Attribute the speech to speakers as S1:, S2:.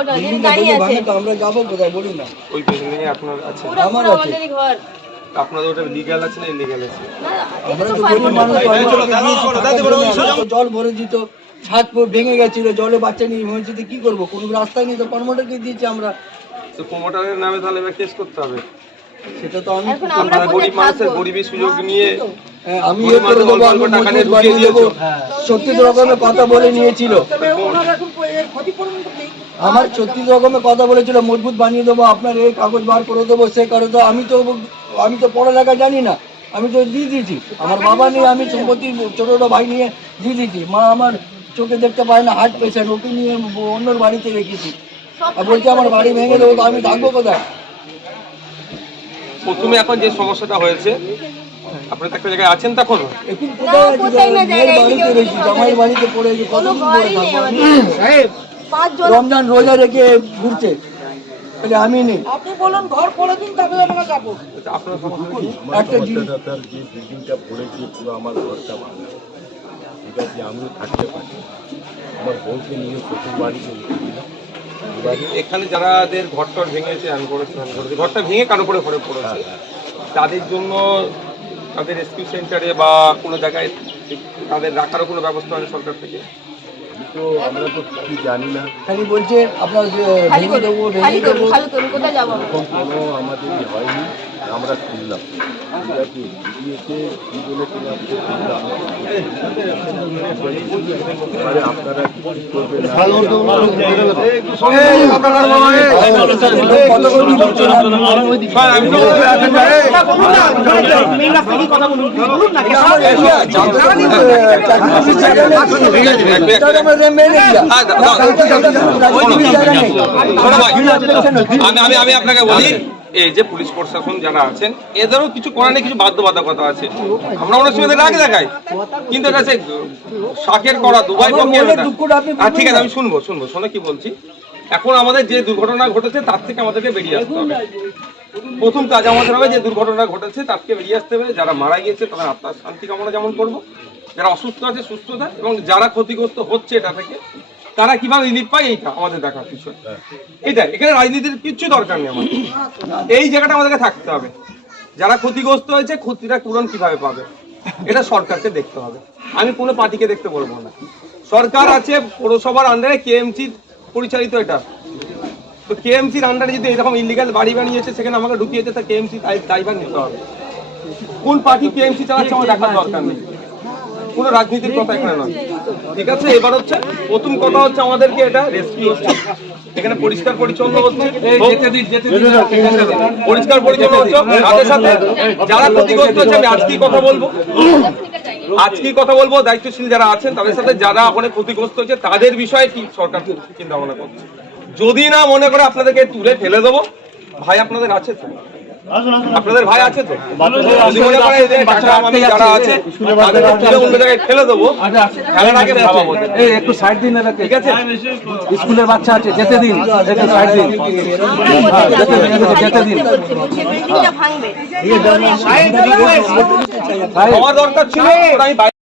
S1: ওটা যিনি
S2: বিল্ডিংটা
S1: দাঁড়িয়ে আছে।
S2: তো আমরা যাব কোথায় বলুন না।
S3: ওই বিল্ডিং আপনার আছে।
S2: আমার আছে।
S1: ঘর।
S3: আপনাদের ওটা লিগ্যাল আছে না ইলিগ্যাল আছে?
S2: আমরা তো
S1: তো
S2: গরিব মানুষ
S1: না।
S2: আমাদেরকে দিয়েছি, টাকা দেবে না, জল ভরে দিত ছাদ পুরো ভেঙে গেছিল জলে বাচ্চা নিয়ে হয়েছে কি করব? কোনো রাস্তায় নেই তো কর্মটাকে দিয়েছি আমরা?
S3: তো প্রমোটারের নামে তাহলে এবার কেস করতে হবে।
S2: সেটা তো আমি কি
S3: গরিব মানুষের
S1: থাকব?
S3: গরিবী সুযোগ নিয়ে
S2: আমি
S3: গরিব
S2: এ করে দেবো আমি মজবুত বানিয়ে দেবো। ছত্রিশ রকমের কথা বলে নিয়েছিল? আমার ছত্রিশ রকমের কথা বলেছিল মজবুত বানিয়ে দেবো আপনার এই কাগজ বার করে দেবো সে করে দেবো আমি তো আমি তো পড়ালেখা জানি না আমি তো দিয়ে দিয়েছি। আমার বাবা নিয়ে আমি সম্পত্তি ছোট ছোট ভাই নিয়ে দিয়ে দিয়েছি। মা আমার চোখে দেখতে পায় না হার্ট পেশেন্ট ওকে নিয়ে অন্যর বাড়িতে রেখেছি। আর বলছি আমার বাড়ি ভেঙে দেবো তো আমি থাকব কোথায়?
S3: প্রথমে এখন যে সমস্যাটা হয়েছে আপনারা তো একটা জায়গায় আছেন তখন
S2: এখন কোথায় বাড়িতে রয়েছি
S1: ওদিকে
S2: বাড়িতে পড়ে কতদিন পরে রমজান রোজা রেখে ঘুরছে। তাহলে আমি নেই।
S3: আপনার সমস্যা কি
S2: একটা জিনিস
S4: দাদার যে বিল্ডিংটা পড়েছে পুরো আমার ঘরটা ভাঙা আমিও থাকতে পারি। আমার বউকে নিয়ে শ্বশুর রেখেছিলাম
S3: এখানে যারাদের ঘরটর ভেঙেছে আমি ঘরটা ভেঙে কারও পরে পড়ে পড়েছে। তাদের জন্য তাদের রেস্কিউ সেন্টারে বা কোনো জায়গায় তাদের রাখারও কোনো ব্যবস্থা হয় সরকার থেকে?
S4: তো আমরা তো কিছু জানি না।
S2: খালি বলছে আপনার ভেঙে দেবো ভেঙে দেবো।
S4: আমাদের হয়নি। আমরা শুনলাম আমি
S3: আমি আপনাকে বলি এই যে পুলিশ প্রশাসন যারা আছেন এদেরও কিছু করার কিছু বাধ্যবাধকতা আছে। আমরা অনেক সময় রাগ দেখাই কিন্তু এটা সে শাকের করা দুবাই ঠিক আছে আমি শুনব শুনব শোনো কি বলছি। এখন আমাদের যে দুর্ঘটনা ঘটেছে তার থেকে আমাদেরকে বেরিয়ে আসতে হবে। প্রথম কাজ আমাদের হবে যে দুর্ঘটনা ঘটেছে তার থেকে বেরিয়ে আসতে হবে। যারা মারা গিয়েছে তাদের আত্মার শান্তি কামনা যেমন করব। যারা অসুস্থ আছে সুস্থ থাকে এবং যারা ক্ষতিগ্রস্ত হচ্ছে এটা থেকে তারা কীভাবে রিলিফ পায় এইটা আমাদের দেখার বিষয় এটাই, এখানে রাজনীতির কিচ্ছু দরকার নেই আমাদের। এই জায়গাটা আমাদেরকে থাকতে হবে। যারা ক্ষতিগ্রস্ত হয়েছে, ক্ষতিটা পূরণ কীভাবে পাবে? এটা সরকারকে দেখতে হবে। আমি কোনো পার্টিকে দেখতে বলব না। সরকার আছে পৌরসভার আন্ডারে কেএমসি পরিচালিত এটা। তো কেএমসির আন্ডারে যদি এরকম ইলিগাল বাড়ি বানিয়েছে, সেখানে আমাকে ঢুকিয়েছে, তা কেএমসি দায়ভার নিতে হবে। কোন পার্টি কেএমসি চালাচ্ছে, আমার দেখার দরকার নেই। কোনো রাজনীতির কথা এখানে নয়। ঠিক আছে? এবার হচ্ছে প্রথম কথা হচ্ছে আমাদেরকে এটা রেস্কিউ হচ্ছে। এখানে পরিষ্কার পরিচ্ছন্ন হচ্ছে। পরিষ্কার পরিচ্ছন্ন হচ্ছে। সাথে সাথে যারা ক্ষতিগ্রস্ত হচ্ছে আমি আজকেই কথা বলব। আজকেই কথা বলব। দায়িত্বশীল যারা আছেন তাদের সাথে যারা ওখানে ক্ষতিগ্রস্ত হচ্ছে তাদের বিষয়ে কি সরকার চিন্তা ভাবনা করছে? যদি না মনে করে আপনাদেরকে তুলে ফেলে দেবো ভাই আপনাদের আছে তো? আপনাদের ভাই আছে তো? মনে আমি যারা আছে। অন্য জায়গায় ফেলে দেবো। ফেলার আগে ভাবা
S5: এই একটু সাইড দিন
S3: ঠিক আছে?
S5: স্কুলের বাচ্চা আছে যেতে দিন। একটু সাইড দিন। হ্যাঁ, যেতে দিন যেতে দিন
S1: বলছে বিল্ডিংটা ভাঙবে।
S3: আমার দরকার ছিল আমি